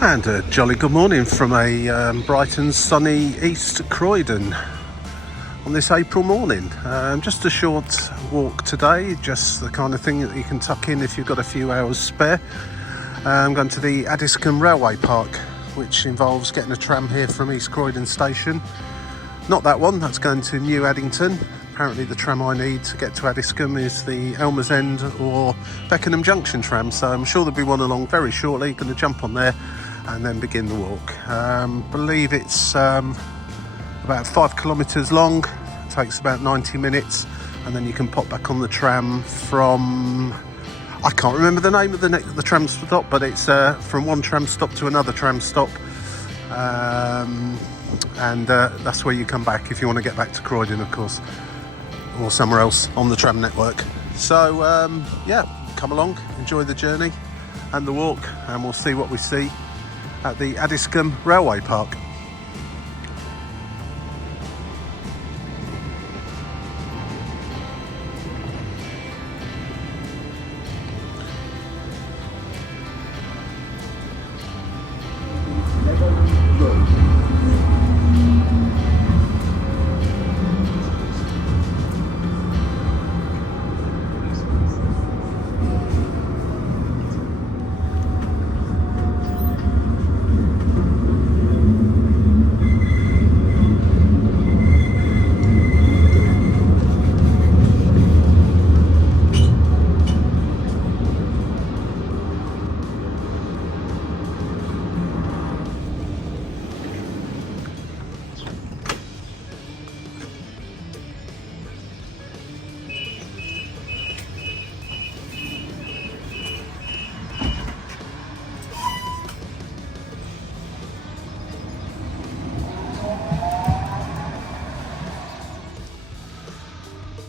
And a jolly good morning from a bright and sunny East Croydon on this April morning. Just a short walk today, just the kind of thing that you can tuck in if you've got a few hours spare. I'm going to the Addiscombe Railway Park, which involves getting a tram here from East Croydon station. Not that one, that's going to New Addington. Apparently the tram I need to get to Addiscombe is the Elmer's End or Beckenham Junction tram, so I'm sure there'll be one along very shortly. Going to jump on there and then begin the walk. Believe it's about 5 kilometres long, it takes about 90 minutes, and then you can pop back on the tram from, I can't remember the name of the tram stop, but it's from one tram stop to another tram stop, and that's where you come back if you want to get back to Croydon, of course, or somewhere else on the tram network. So yeah, come along, enjoy the journey and the walk, and we'll see what we see at the Addiscombe Railway Park.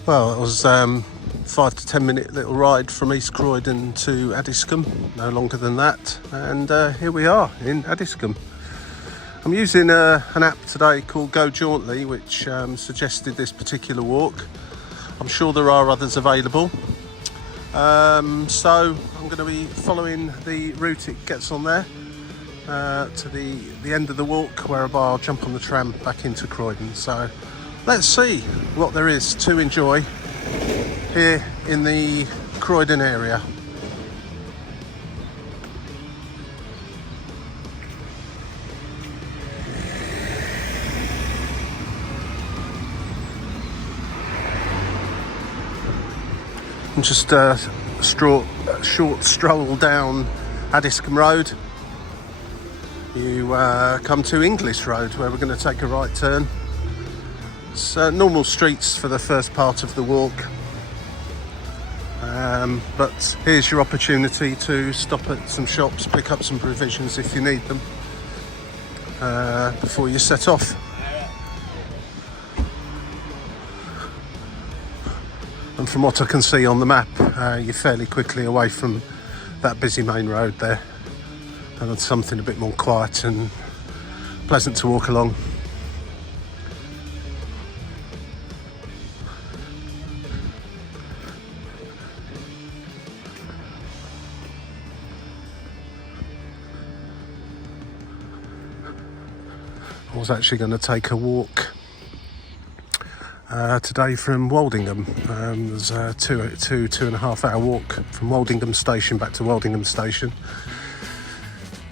Well, it was 5 to 10 minute little ride from East Croydon to Addiscombe, no longer than that, and here we are in Addiscombe. I'm using an app today called Go Jauntly, which suggested this particular walk. I'm sure there are others available, so I'm going to be following the route it gets on there to the end of the walk, whereby I'll jump on the tram back into Croydon. So let's see what there is to enjoy here in the Croydon area. And just a short stroll down Addiscombe Road. You come to English Road, where we're going to take a right turn. It's normal streets for the first part of the walk, but here's your opportunity to stop at some shops, pick up some provisions if you need them before you set off. And from what I can see on the map, you're fairly quickly away from that busy main road there, and it's something a bit more quiet and pleasant to walk along. I was actually going to take a walk today from Woldingham. There's a two and a half hour walk from Woldingham station back to Woldingham station,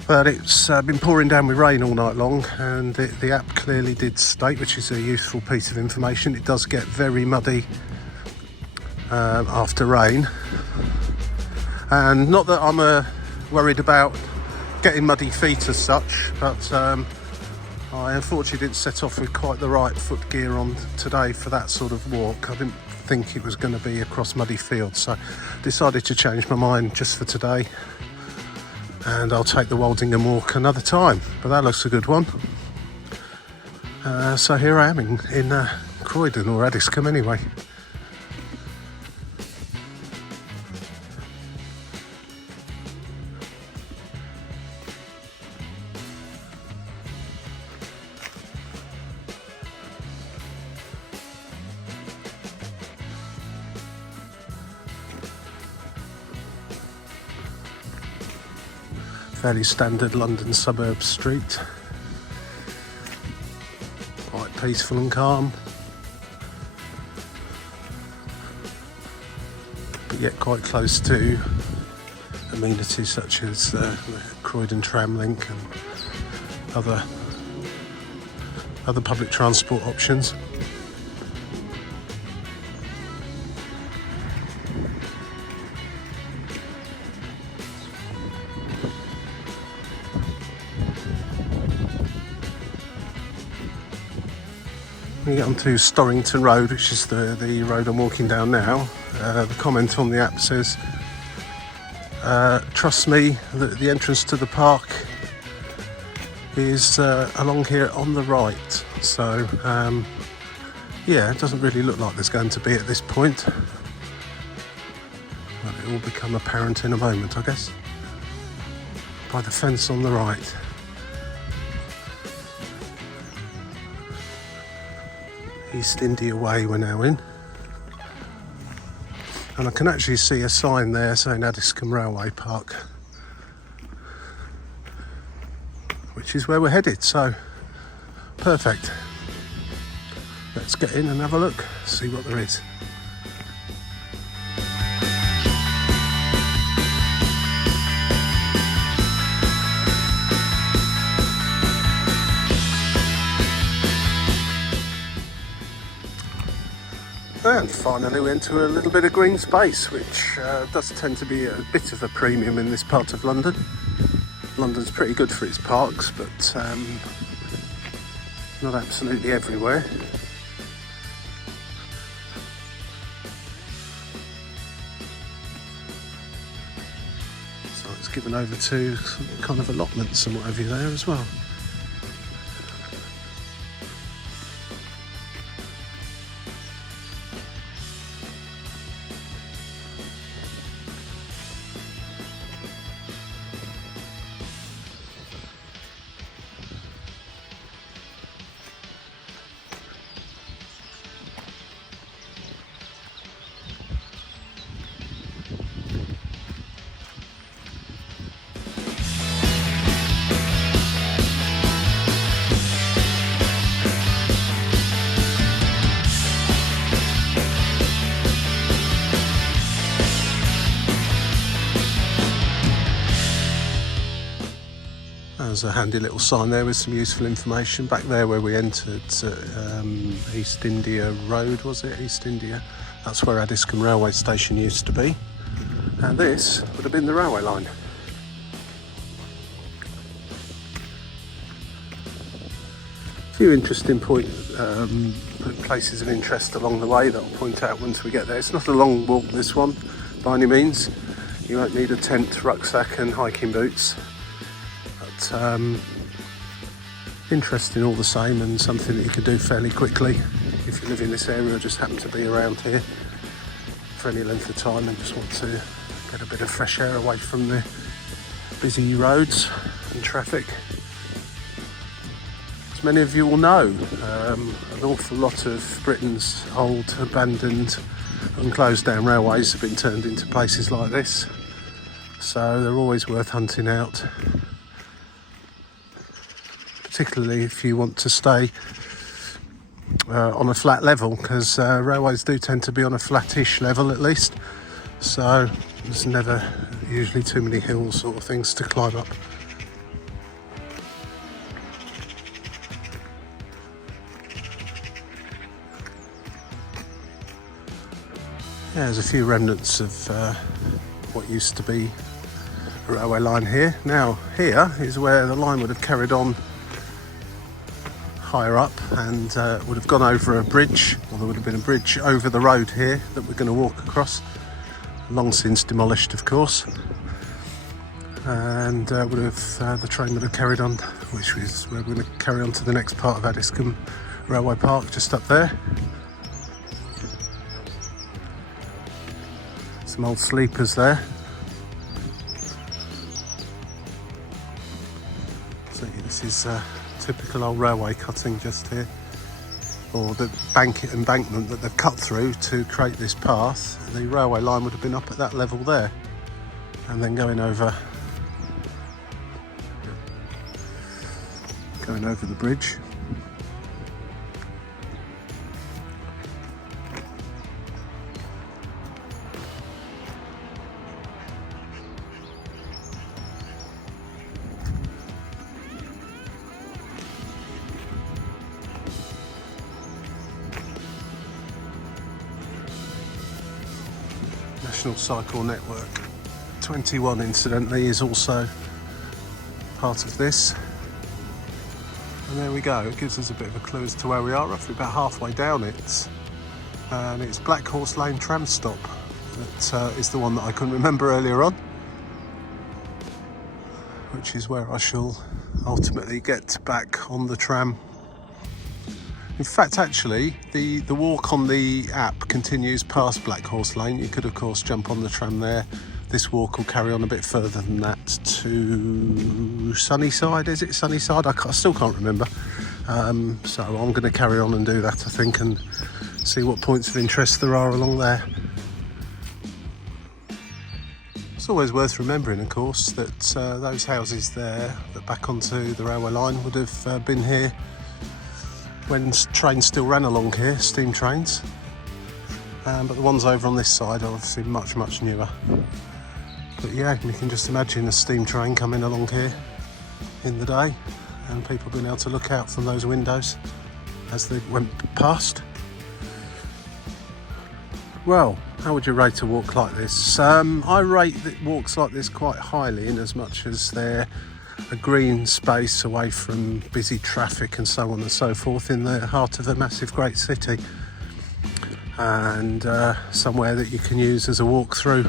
but it's been pouring down with rain all night long, and the app clearly did state, which is a useful piece of information, it does get very muddy after rain. And not that I'm worried about getting muddy feet as such, but I unfortunately didn't set off with quite the right foot gear on today for that sort of walk. I didn't think it was going to be across muddy fields, so decided to change my mind just for today, and I'll take the Woldingham walk another time. But that looks a good one. So here I am in Croydon, or Addiscombe anyway. Fairly standard London suburb street. Quite peaceful and calm, but yet quite close to amenities such as the Croydon Tram link and other public transport options. We get onto Storrington Road, which is the road I'm walking down now. The comment on the app says, trust me, the entrance to the park is along here on the right. So yeah, it doesn't really look like there's going to be at this point, but it will become apparent in a moment, I guess, by the fence on the right. East India Way we're now in, and I can actually see a sign there saying Addiscombe Railway Park, which is where we're headed, so perfect. Let's get in and have a look, see what there is. And finally we enter a little bit of green space, which does tend to be a bit of a premium in this part of London. London's pretty good for its parks, but not absolutely everywhere. So it's given over to some kind of allotments and what have you there as well. There's a handy little sign there with some useful information. Back there where we entered East India Road, was it? East India. That's where Addiscombe Railway Station used to be. And this would have been the railway line. A few interesting places of interest along the way that I'll point out once we get there. It's not a long walk, this one, by any means. You won't need a tent, rucksack and hiking boots. Interesting all the same, and something that you can do fairly quickly if you live in this area or just happen to be around here for any length of time and just want to get a bit of fresh air away from the busy roads and traffic. As many of you will know, an awful lot of Britain's old, abandoned and closed down railways have been turned into places like this, so they're always worth hunting out, particularly if you want to stay on a flat level, because railways do tend to be on a flattish level at least, so there's never usually too many hills sort of things to climb up. Yeah, there's a few remnants of what used to be a railway line here. Now here is where the line would have carried on higher up and would have gone over a bridge, or there would have been a bridge over the road here that we're going to walk across, long since demolished of course, and would have the train would have carried on, which is where we're going to carry on to the next part of Addiscombe Railway Park, just up there. Some old sleepers there. So this is typical old railway cutting just here, or the embankment that they've cut through to create this path. The railway line would have been up at that level there, and then going over going over the bridge. National Cycle Network 21, incidentally, is also part of this. And there we go, it gives us a bit of a clue as to where we are, roughly about halfway down it. And it's Blackhorse Lane tram stop. That is the one that I couldn't remember earlier on, which is where I shall ultimately get back on the tram. In fact, actually, the walk on the app continues past Blackhorse Lane. You could, of course, jump on the tram there. This walk will carry on a bit further than that to Sunnyside. Is it Sunnyside? I still can't remember. So I'm going to carry on and do that, I think, and see what points of interest there are along there. It's always worth remembering, of course, that those houses there that back onto the railway line would have been here when trains still ran along here, steam trains. But the ones over on this side are obviously much, much newer. But yeah, you can just imagine a steam train coming along here in the day and people being able to look out from those windows as they went past. Well, how would you rate a walk like this? I rate walks like this quite highly, in as much as they're a green space away from busy traffic and so on and so forth in the heart of a massive great city, and somewhere that you can use as a walk through.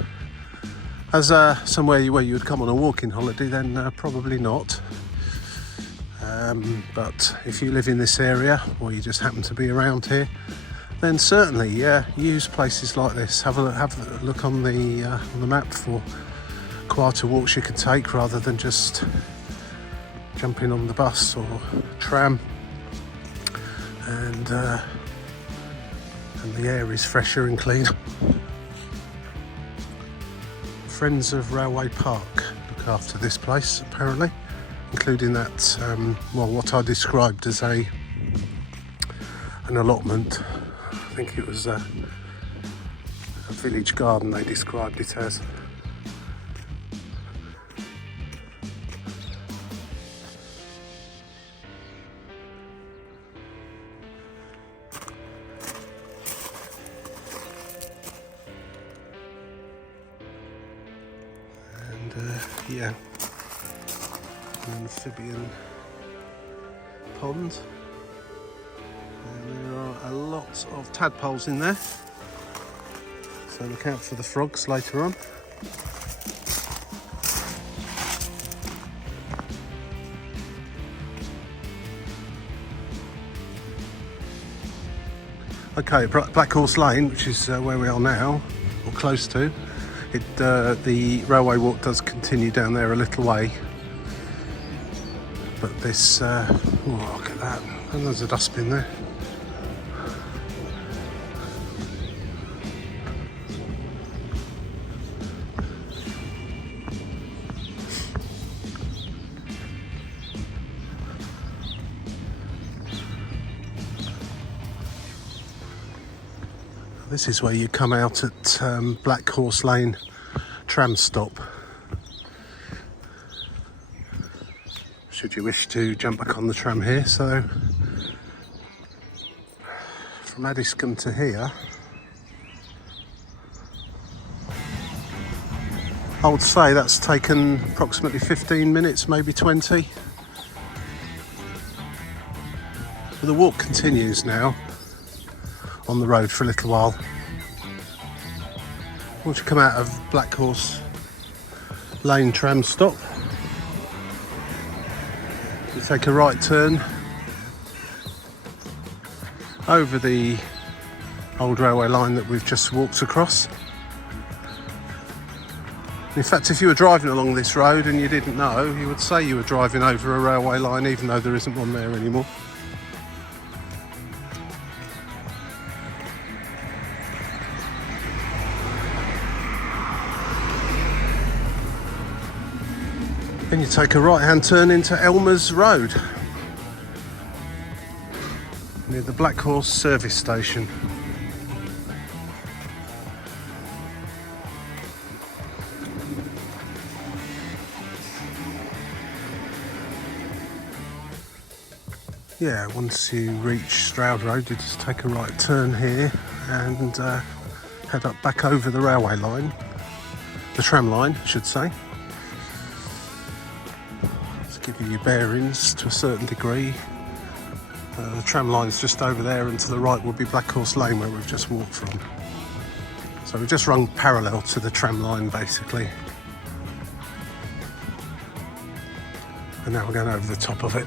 As somewhere where you would come on a walking holiday, then probably not. But if you live in this area or you just happen to be around here, then certainly, yeah, use places like this. Have a look on the map for quieter walks you can take, rather than just jumping on the bus or tram. And the air is fresher and cleaner. Friends of Railway Park look after this place, apparently, including that, well, what I described as an allotment. I think it was a village garden they described it as. Yeah, an amphibian pond, and there are a lot of tadpoles in there, so look out for the frogs later on. Okay, Blackhorse Lane, which is where we are now, or close to. The railway walk does continue down there a little way, but this, oh, look at that, and there's a dustbin there. This is where you come out at Blackhorse Lane tram stop, should you wish to jump back on the tram here. So from Addiscombe to here, I would say that's taken approximately 15 minutes, maybe 20. But the walk continues now on the road for a little while. Once you come out of Blackhorse Lane tram stop, you take a right turn over the old railway line that we've just walked across. In fact, if you were driving along this road and you didn't know, you would say you were driving over a railway line, even though there isn't one there anymore. Then you take a right hand turn into Elmer's Road, near the Blackhorse service station. Yeah, once you reach Stroud Road, you just take a right turn here and head up back over the railway line, the tram line, I should say. Let's give you your bearings to a certain degree. The tram line's just over there, and to the right will be Blackhorse Lane, where we've just walked from. So we've just run parallel to the tram line, basically. And now we're going over the top of it.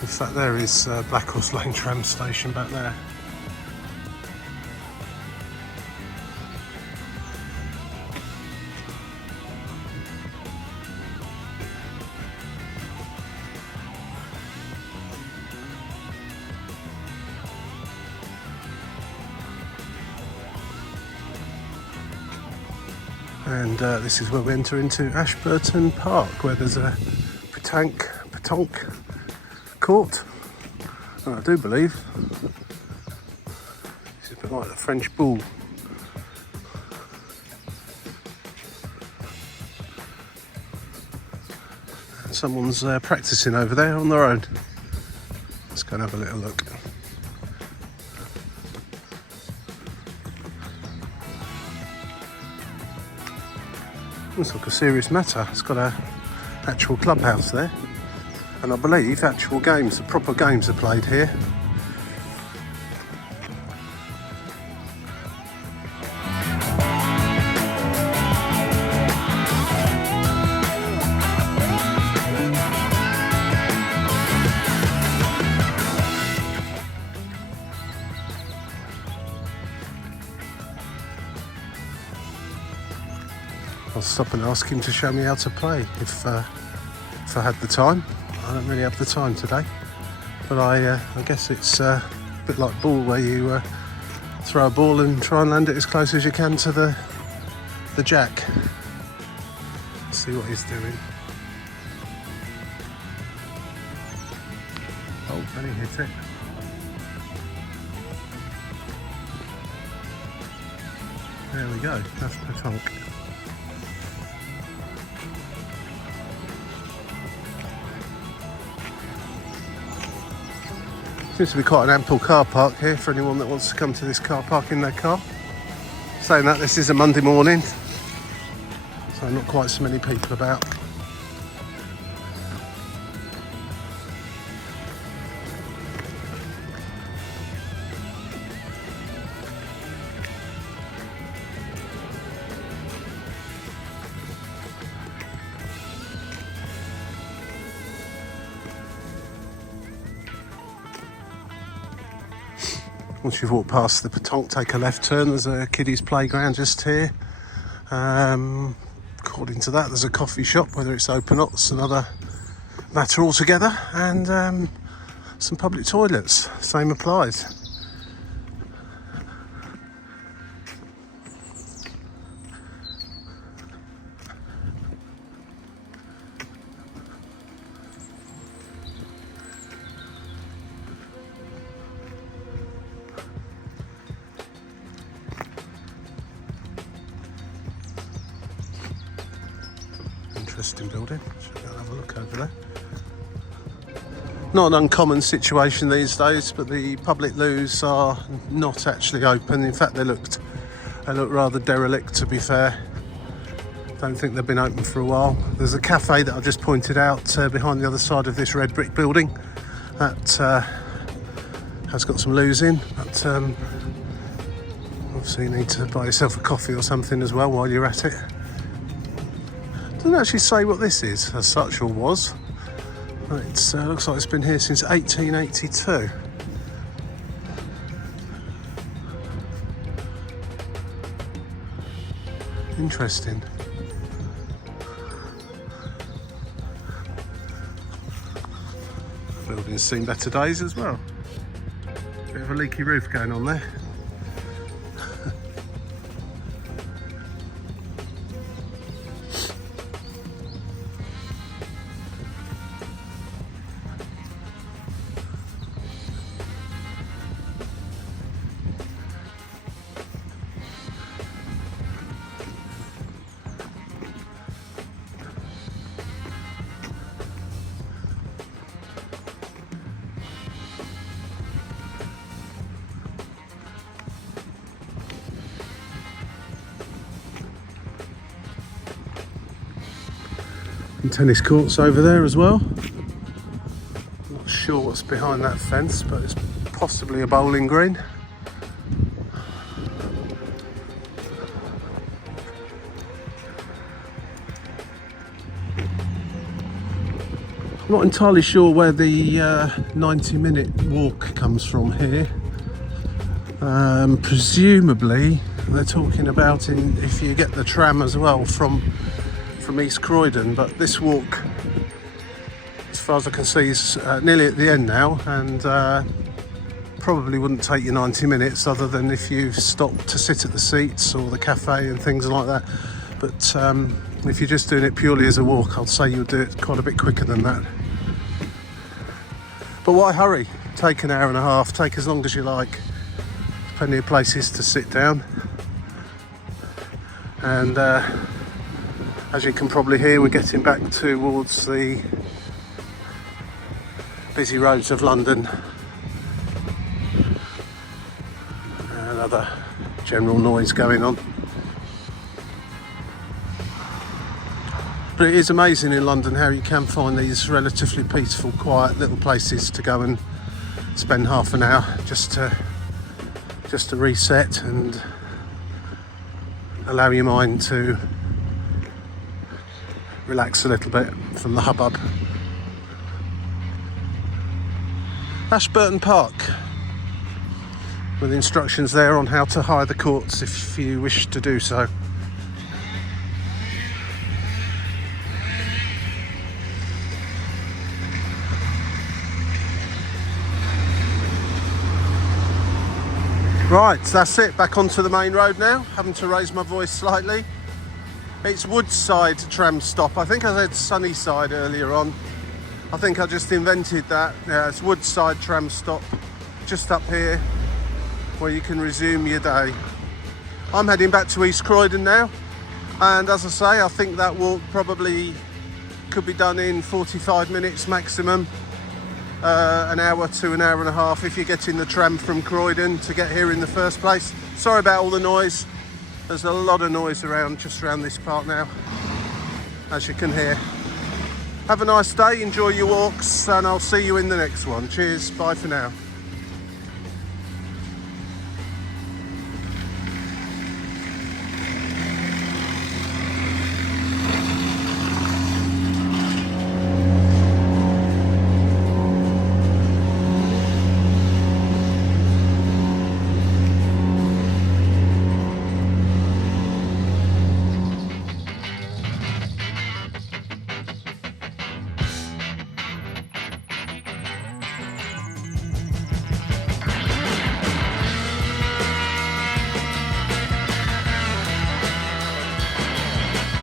In fact, there is Blackhorse Lane tram station back there. And this is where we enter into Ashburton Park, where there's a petanque court, and I do believe it's a bit like the French bull. And someone's practicing over there on their own. Let's go and have a little look. Looks like a serious matter. It's got a actual clubhouse there, and I believe actual games, the proper games are played here. I'll stop and ask him to show me how to play if I had the time. I don't really have the time today, but I guess it's a bit like ball, where you throw a ball and try and land it as close as you can to the jack. Let's see what he's doing. Oh, and he hit it. There we go, that's petanque. Seems to be quite an ample car park here for anyone that wants to come to this car park in their car. Saying that, this is a Monday morning, so not quite so many people about. Once you've walked past the petanque, take a left turn. There's a kiddies playground just here. According to that, there's a coffee shop. Whether it's open or not, it's another matter altogether. And some public toilets. Same applies. Interesting building. Should go and have a look over there. Not an uncommon situation these days, but the public loos are not actually open. In fact, they look rather derelict, to be fair. Don't think they've been open for a while. There's a cafe that I just pointed out behind the other side of this red brick building that has got some loos in, but obviously you need to buy yourself a coffee or something as well while you're at it. Doesn't actually say what this is as such, or was. It looks like it's been here since 1882. Interesting. Building's seen better days as well. Bit of a leaky roof going on there. And tennis courts over there as well. Not sure what's behind that fence, but it's possibly a bowling green. I'm not entirely sure where the 90-minute walk comes from here. Presumably they're talking about if you get the tram as well from East Croydon, but this walk, as far as I can see, is nearly at the end now, and probably wouldn't take you 90 minutes other than if you stop to sit at the seats or the cafe and things like that. But if you're just doing it purely as a walk, I'd say you'll do it quite a bit quicker than that. But why hurry? Take an hour and a half, take as long as you like. There's plenty of places to sit down. And as you can probably hear, we're getting back towards the busy roads of London. And other general noise going on. But it is amazing in London how you can find these relatively peaceful, quiet little places to go and spend half an hour just to reset and allow your mind to relax a little bit from the hubbub. Ashburton Park, with instructions there on how to hire the courts if you wish to do so. Right, that's it, back onto the main road now, having to raise my voice slightly. It's Woodside tram stop. I think I said Sunnyside earlier on. I think I just invented that. Yeah, it's Woodside tram stop, just up here, where you can resume your day. I'm heading back to East Croydon now, and as I say, I think that walk probably could be done in 45 minutes maximum. An hour to an hour and a half if you're getting the tram from Croydon to get here in the first place. Sorry about all the noise. There's a lot of noise around, just around this part now, as you can hear. Have a nice day, enjoy your walks, and I'll see you in the next one. Cheers, bye for now.